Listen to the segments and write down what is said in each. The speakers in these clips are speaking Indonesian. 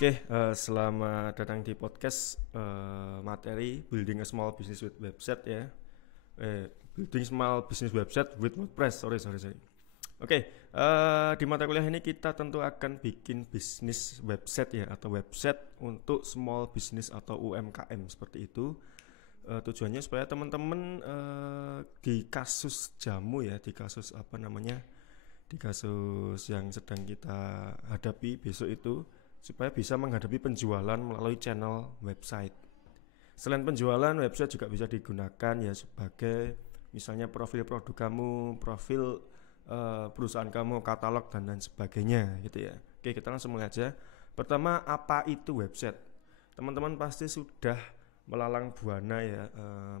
Oke, selamat datang di podcast materi Building a Small Business with Website ya. Building Small Business Website with WordPress. Sorry. Oke, di mata kuliah ini kita tentu akan bikin bisnis website ya, atau website untuk small business atau UMKM seperti itu. Tujuannya supaya teman-teman di kasus jamu ya, di kasus di kasus yang sedang kita hadapi besok itu, supaya bisa menghadapi penjualan melalui channel website. Selain penjualan, website juga bisa digunakan ya sebagai misalnya profil produk kamu, profil perusahaan kamu, katalog dan lain sebagainya gitu ya. Oke, kita langsung mulai aja. Pertama, apa itu website? Teman-teman pasti sudah melalang buana ya,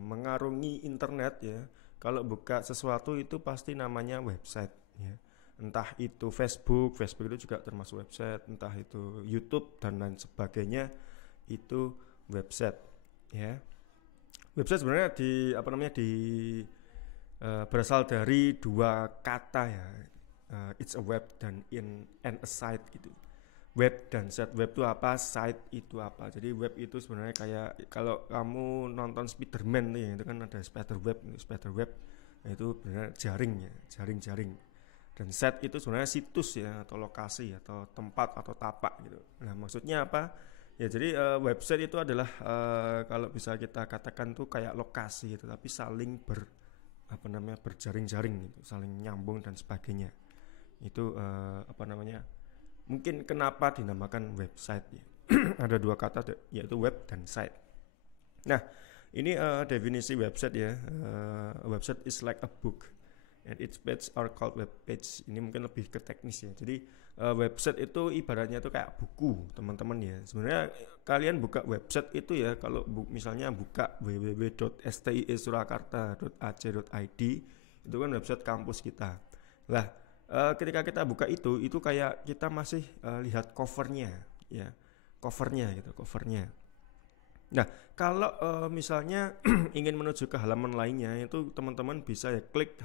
mengarungi internet ya. Kalau buka sesuatu itu pasti namanya website ya. Entah itu Facebook itu juga termasuk website, entah itu YouTube dan lain sebagainya, itu website ya. Website sebenarnya berasal dari dua kata ya, it's a web dan and a site gitu. Web dan site. Web itu apa, site itu apa. Jadi web itu sebenarnya kayak kalau kamu nonton Spiderman nih, itu kan ada spider web. Nah, itu benar jaring ya, jaring. Dan site itu sebenarnya situs ya, atau lokasi atau tempat atau tapak gitu. Nah, maksudnya apa? Ya jadi website itu adalah kalau bisa kita katakan tuh kayak lokasi gitu, tapi saling berjaring-jaring gitu, saling nyambung dan sebagainya. Itu mungkin kenapa dinamakan website ya. Ada dua kata yaitu web dan site. Nah, ini definisi website ya. Website is like a book and its page are called web page. Ini mungkin lebih ke teknis ya. Jadi website itu ibaratnya itu kayak buku, teman-teman ya. Sebenarnya kalian buka website itu ya, kalau misalnya buka www.stiesurakarta.ac.id, itu kan website kampus kita. Lah, ketika kita buka itu kayak kita masih lihat covernya ya. Covernya. Nah, kalau misalnya ingin menuju ke halaman lainnya, itu teman-teman bisa ya klik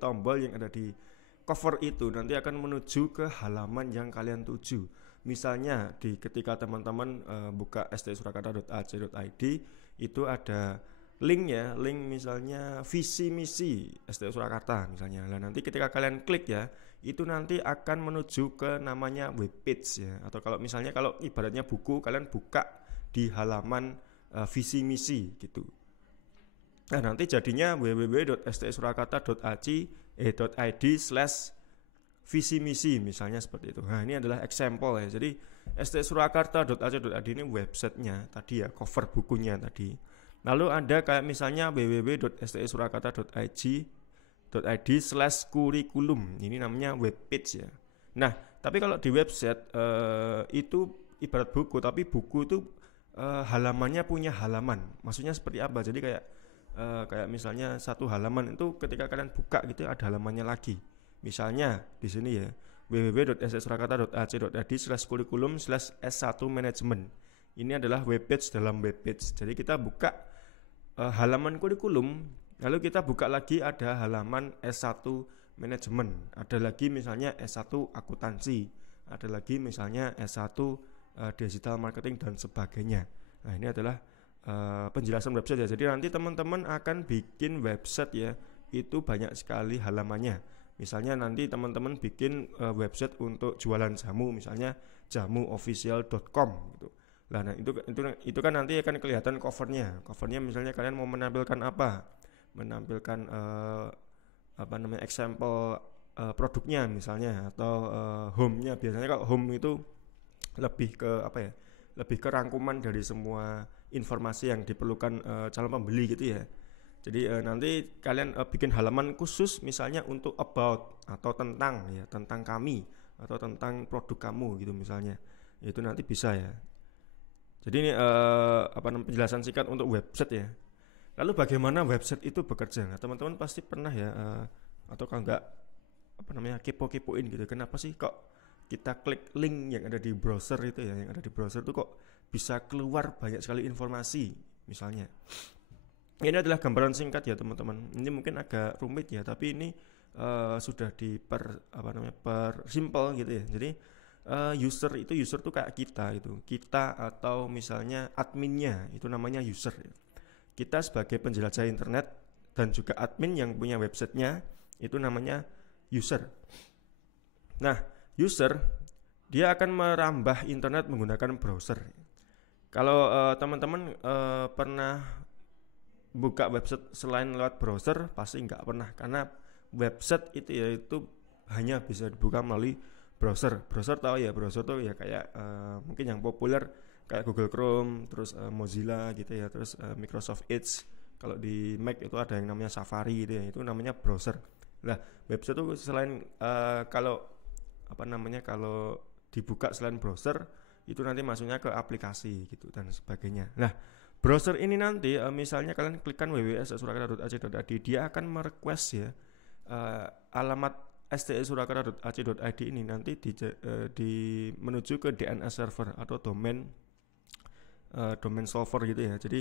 tombol yang ada di cover itu, nanti akan menuju ke halaman yang kalian tuju. Misalnya ketika teman-teman buka stiesurakarta.ac.id, itu ada link misalnya visi misi STI Surakarta misalnya. Nah, nanti ketika kalian klik ya, itu nanti akan menuju ke namanya web page ya. Atau kalau ibaratnya buku, kalian buka di halaman visi misi gitu. Nah, nanti jadinya www.stiesurakarta.id/visi misi misalnya seperti itu. Nah, ini adalah example ya. Jadi stiesurakarta.ac.id ini websitenya tadi ya, cover bukunya tadi. Lalu ada kayak misalnya www.stiesurakarta.id/kurikulum. Ini namanya web page ya. Nah, tapi kalau di website itu ibarat buku, tapi buku itu halamannya punya halaman. Maksudnya seperti apa? Jadi kayak misalnya satu halaman itu ketika kalian buka gitu ada halamannya lagi. Misalnya di sini ya, www.stiesurakarta.ac.id/kurikulum/S1management. Ini adalah webpage dalam webpage. Jadi kita buka halaman kurikulum, lalu kita buka lagi ada halaman S1 manajemen, ada lagi misalnya S1 akuntansi, ada lagi misalnya S1 digital marketing dan sebagainya. Nah, ini adalah penjelasan website ya. Jadi nanti teman-teman akan bikin website ya, itu banyak sekali halamannya. Misalnya nanti teman-teman bikin website untuk jualan jamu, misalnya jamuofficial.com gitu. Nah, itu kan nanti akan kelihatan covernya. Covernya misalnya kalian mau menampilkan apa? Menampilkan example produknya misalnya, atau home-nya. Biasanya kalau home itu lebih ke rangkuman dari semua informasi yang diperlukan calon pembeli gitu ya. Jadi nanti kalian bikin halaman khusus misalnya untuk about atau tentang kami atau tentang produk kamu gitu misalnya. Itu nanti bisa ya. Jadi ini penjelasan singkat untuk website ya. Lalu bagaimana website itu bekerja? Nah, teman-teman pasti pernah ya atau kalau enggak kepo-kepoin gitu. Kenapa sih kok kita klik link yang ada di browser itu ya, yang ada di browser itu kok bisa keluar banyak sekali informasi misalnya. Ini adalah gambaran singkat ya teman-teman. Ini mungkin agak rumit ya, tapi ini sudah per simple gitu ya. Jadi User tuh kayak kita atau misalnya adminnya itu namanya user. Kita sebagai penjelajah internet dan juga admin yang punya websitenya itu namanya user. Nah, user dia akan merambah internet menggunakan browser. Kalau teman-teman pernah buka website selain lewat browser, pasti nggak pernah, karena website itu hanya bisa dibuka melalui browser. Browser tahu ya, browser tuh ya kayak mungkin yang populer kayak Google Chrome, terus Mozilla gitu ya, terus Microsoft Edge. Kalau di Mac itu ada yang namanya Safari gitu ya, itu namanya browser. Nah, website itu selain kalau dibuka selain browser itu nanti masuknya ke aplikasi gitu dan sebagainya. Nah, browser ini nanti misalnya kalian klikkan www.stsurakarta.ac.id, dia akan merequest ya alamat stsurakarta.ac.id ini nanti di menuju ke DNS server atau domain solver gitu ya. Jadi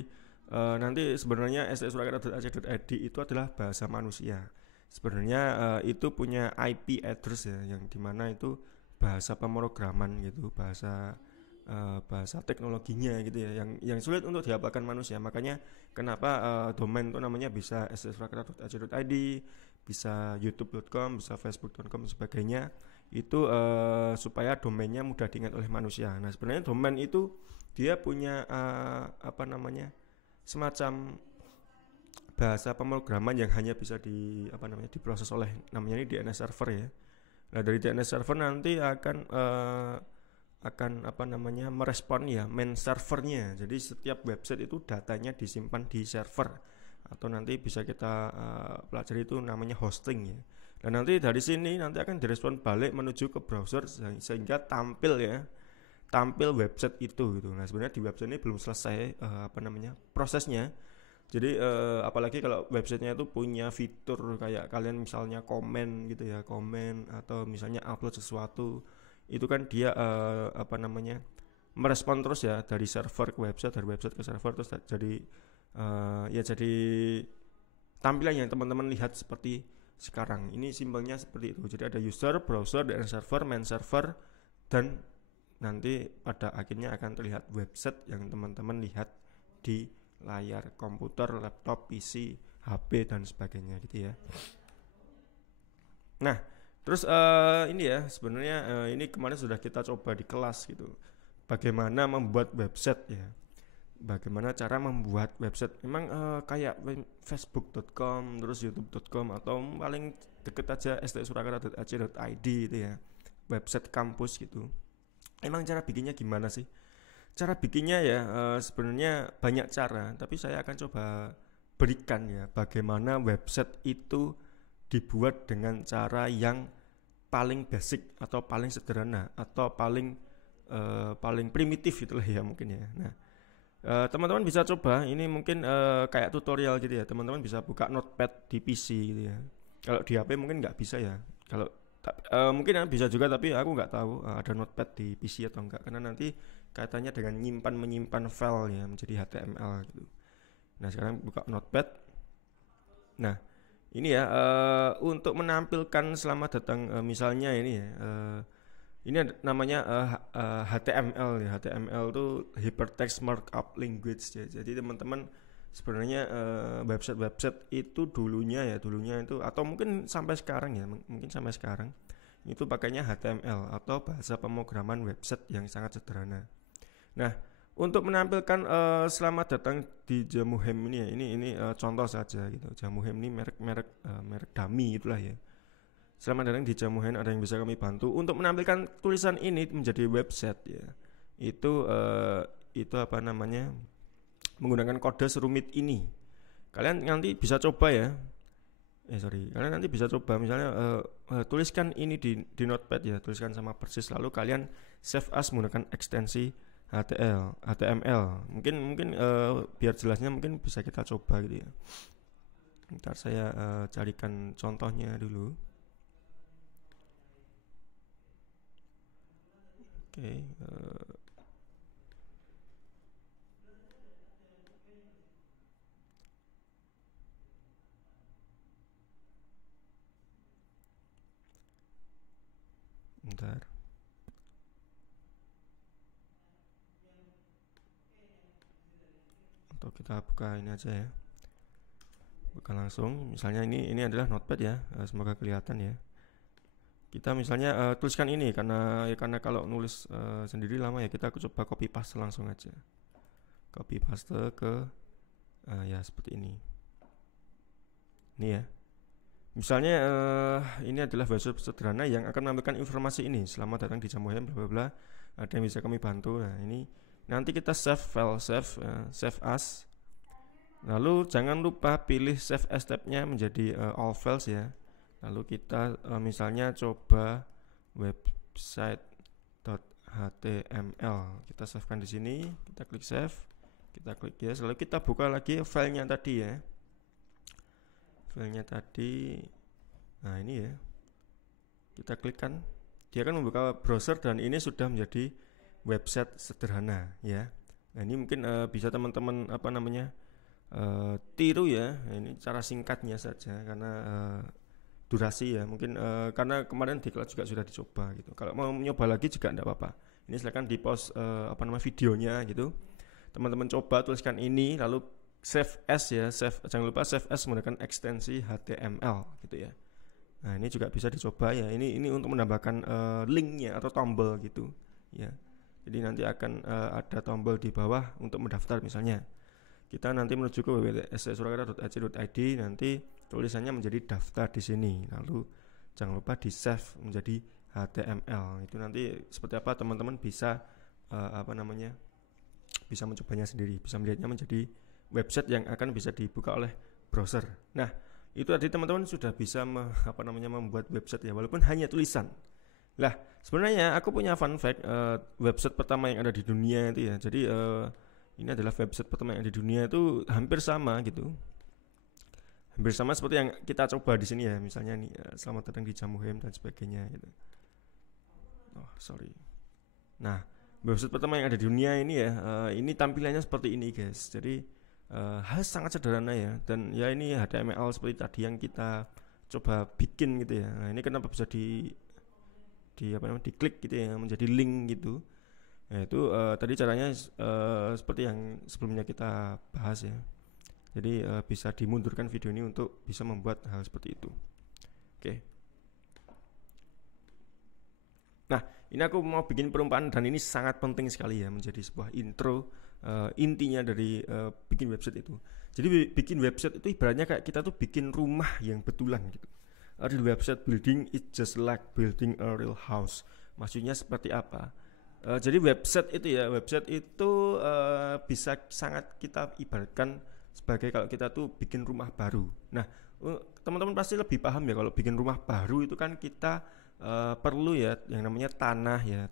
nanti sebenarnya stsurakarta.ac.id itu adalah bahasa manusia. Sebenarnya itu punya IP address ya, yang dimana itu bahasa pemrograman gitu, bahasa teknologinya gitu ya, yang sulit untuk dihafalkan manusia. Makanya kenapa domain itu namanya bisa stsurakarta.ac.id, bisa youtube.com, bisa facebook.com sebagainya, itu supaya domainnya mudah diingat oleh manusia. Nah, sebenarnya domain itu dia punya semacam bahasa pemrograman yang hanya bisa diproses oleh namanya ini DNS server ya. Nah, dari DNS server nanti akan merespon ya main servernya. Jadi setiap website itu datanya disimpan di server, atau nanti bisa kita pelajari itu namanya hosting ya. Dan nanti dari sini nanti akan direspon balik menuju ke browser sehingga tampil website itu gitu. Nah, sebenarnya di website ini belum selesai prosesnya. Jadi apalagi kalau websitenya itu punya fitur kayak kalian misalnya komen gitu ya, komen atau misalnya upload sesuatu, itu kan dia merespon terus ya dari server ke website, dari website ke server, terus jadi jadi tampilan yang teman-teman lihat seperti sekarang ini. Simpelnya seperti itu. Jadi ada user, browser, dan server, main server, dan nanti pada akhirnya akan terlihat website yang teman-teman lihat di layar komputer, laptop, PC, HP dan sebagainya gitu ya. Nah, terus ini ya sebenarnya ini kemarin sudah kita coba di kelas gitu. Bagaimana membuat website ya. Bagaimana cara membuat website. Memang kayak facebook.com, terus youtube.com, atau paling deket aja stsurakarta.ac.id itu ya. Website kampus gitu. Emang cara bikinnya gimana sih? Cara bikinnya ya sebenarnya banyak cara, tapi saya akan coba berikan ya bagaimana website itu dibuat dengan cara yang paling basic atau paling sederhana atau paling primitif itulah ya mungkin ya. Nah, teman-teman bisa coba ini mungkin kayak tutorial gitu ya. Teman-teman bisa buka Notepad di PC gitu ya. Kalau di HP mungkin nggak bisa ya. Kalau mungkin bisa juga, tapi aku nggak tahu ada Notepad di PC atau enggak, karena nanti kaitannya dengan menyimpan file ya menjadi HTML gitu. Nah, sekarang buka Notepad. Nah, ini ya untuk menampilkan selamat datang misalnya ini ya ini namanya HTML ya. HTML itu Hypertext Markup Language ya. Jadi teman-teman sebenarnya website itu dulunya itu, atau mungkin sampai sekarang ya, mungkin sampai sekarang itu pakainya HTML atau bahasa pemrograman website yang sangat sederhana. Nah, untuk menampilkan selamat datang di Jamuhem ini ya, ini contoh saja gitu. Jamuhem ini merek dummy itulah ya. Selamat datang di Jamuhem, ada yang bisa kami bantu untuk menampilkan tulisan ini menjadi website ya. Itu menggunakan kode serumit ini. Kalian nanti bisa coba ya. Kalian nanti bisa coba misalnya tuliskan ini di Notepad ya, tuliskan sama persis, lalu kalian save as menggunakan ekstensi HTML. Mungkin biar jelasnya mungkin bisa kita coba gitu ya. Ntar saya carikan contohnya dulu. Oke. Bentar. atau kita buka ini aja ya, buka langsung. Misalnya ini adalah notepad ya, semoga kelihatan ya. Kita misalnya tuliskan ini karena kalau nulis sendiri lama ya, kita coba copy paste langsung aja, copy paste ke ya seperti ini ya. Misalnya ini adalah website sederhana yang akan menampilkan informasi ini, selamat datang di Jamuhem bla bla bla, ada yang bisa kami bantu. Nah ini nanti kita save file, save as, lalu jangan lupa pilih save as tabnya menjadi all files ya. Lalu kita misalnya coba website.html, kita savekan di sini, kita klik save, kita klik yes, lalu kita buka lagi filenya tadi ya, filenya tadi. Nah ini ya, kita klikkan, dia akan membuka browser dan ini sudah menjadi website sederhana ya. Nah ini mungkin bisa teman-teman tiru ya. Ini cara singkatnya saja karena durasi ya, mungkin karena kemarin di kelas juga sudah dicoba gitu. Kalau mau nyoba lagi juga enggak apa-apa. Ini silakan di post videonya gitu. Teman-teman coba tuliskan ini, lalu save as ya, jangan lupa save as menggunakan ekstensi HTML gitu ya. Nah ini juga bisa dicoba ya. Ini untuk menambahkan linknya atau tombol gitu ya. Jadi nanti akan ada tombol di bawah untuk mendaftar misalnya. Kita nanti menuju ke www.sdsurakarta.ac.id, nanti tulisannya menjadi daftar di sini. Lalu jangan lupa di save menjadi HTML. Itu nanti seperti apa teman-teman bisa bisa mencobanya sendiri, bisa melihatnya menjadi website yang akan bisa dibuka oleh browser. Nah, itu tadi teman-teman sudah bisa membuat website ya, walaupun hanya tulisan. Lah, sebenarnya aku punya fun fact, website pertama yang ada di dunia itu ya. Jadi ini adalah website pertama yang ada di dunia itu hampir sama gitu. Hampir sama seperti yang kita coba di sini ya. Misalnya nih, selamat datang di Jamuhem dan sebagainya gitu. Oh, sorry. Nah, website pertama yang ada di dunia ini ya, ini tampilannya seperti ini guys. Jadi hal sangat sederhana ya, dan ya ini HTML seperti tadi yang kita coba bikin gitu ya. Nah ini kenapa bisa diklik gitu ya, menjadi link gitu. Nah itu tadi caranya seperti yang sebelumnya kita bahas ya. Jadi bisa dimundurkan video ini untuk bisa membuat hal seperti itu. Oke. Nah ini aku mau bikin perumpamaan dan ini sangat penting sekali ya, menjadi sebuah intro. Intinya dari bikin website itu. Jadi bikin website itu ibaratnya kayak kita tuh bikin rumah yang betulan gitu. Real website building is just like building a real house. Maksudnya seperti apa? Jadi website itu bisa sangat kita ibaratkan sebagai kalau kita tuh bikin rumah baru. Nah, teman-teman pasti lebih paham ya kalau bikin rumah baru itu kan kita perlu ya yang namanya tanah ya,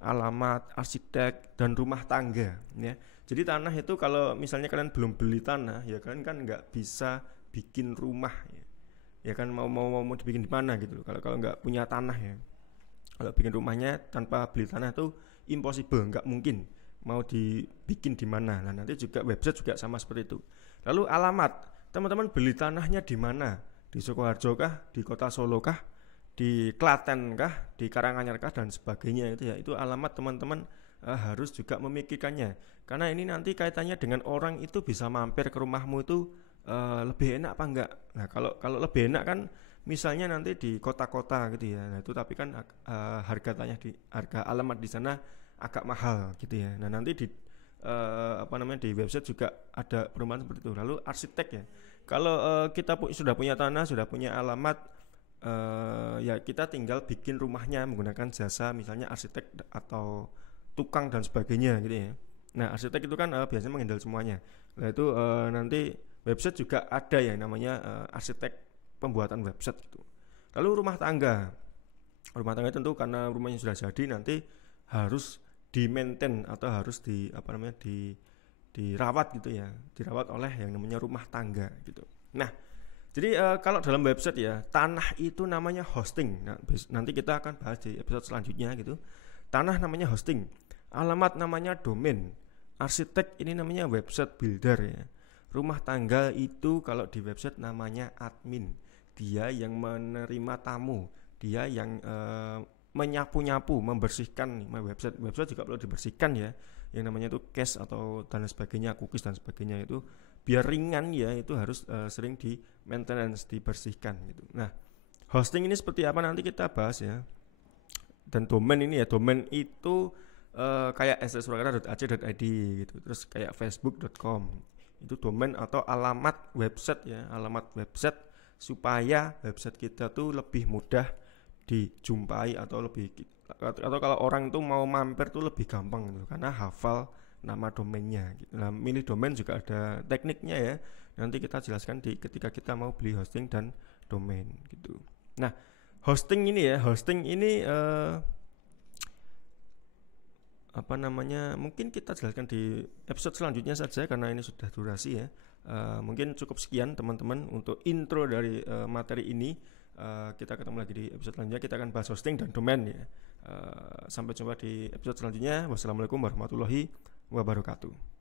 alamat, arsitek, dan rumah tangga ya. Jadi tanah itu kalau misalnya kalian belum beli tanah ya, kalian kan nggak bisa bikin rumah ya. Ya kan mau dibikin di mana gitu. Kalau nggak punya tanah ya. Kalau bikin rumahnya tanpa beli tanah itu impossible, nggak mungkin. Mau dibikin di mana? Nah nanti juga website juga sama seperti itu. Lalu alamat, teman-teman beli tanahnya di mana? Di Sukoharjo kah? Di Kota Solo kah? Di Klaten kah, di Karanganyar kah, dan sebagainya itu ya. Itu alamat teman-teman harus juga memikirkannya. Karena ini nanti kaitannya dengan orang itu bisa mampir ke rumahmu itu lebih enak apa enggak. Nah kalau lebih enak kan misalnya nanti di kota-kota gitu ya. Nah itu tapi kan harga alamat di sana agak mahal gitu ya. Nah nanti di di website juga ada perumahan seperti itu. Lalu arsitek ya. Kalau kita sudah punya tanah, sudah punya alamat, ya kita tinggal bikin rumahnya menggunakan jasa misalnya arsitek atau tukang dan sebagainya gitu ya. Nah arsitek itu kan biasanya menghandle semuanya. Nah itu nanti website juga ada yang namanya arsitek pembuatan website gitu. Lalu rumah tangga tentu karena rumahnya sudah jadi nanti harus di maintain atau harus dirawat gitu ya, dirawat oleh yang namanya rumah tangga gitu. Nah jadi kalau dalam website ya, tanah itu namanya hosting. Nah, nanti kita akan bahas di episode selanjutnya gitu. Tanah namanya hosting, alamat namanya domain, arsitek ini namanya website builder ya. Rumah tangga itu kalau di website namanya admin. Dia yang menerima tamu, dia yang menyapu-nyapu, membersihkan nih website. Website juga perlu dibersihkan ya. yang namanya itu cache atau dan sebagainya, cookies dan sebagainya itu biar ringan ya, itu harus sering di maintenance, dibersihkan gitu. Nah, hosting ini seperti apa nanti kita bahas ya. Dan domain ini ya, domain itu kayak ssurakarta.ac.id gitu. Terus kayak facebook.com. Itu domain atau alamat website ya, alamat website supaya website kita tuh lebih mudah dijumpai atau kalau orang itu mau mampir tuh lebih gampang gitu karena hafal nama domainnya gitu. Nah, milih domain juga ada tekniknya ya. Nanti kita jelaskan ketika kita mau beli hosting dan domain gitu. Nah, hosting ini mungkin kita jelaskan di episode selanjutnya saja karena ini sudah durasi ya. Mungkin cukup sekian teman-teman untuk intro dari materi ini. Kita ketemu lagi di episode selanjutnya, kita akan bahas hosting dan domain ya. Sampai jumpa di episode selanjutnya. Wassalamualaikum warahmatullahi wabarakatuh.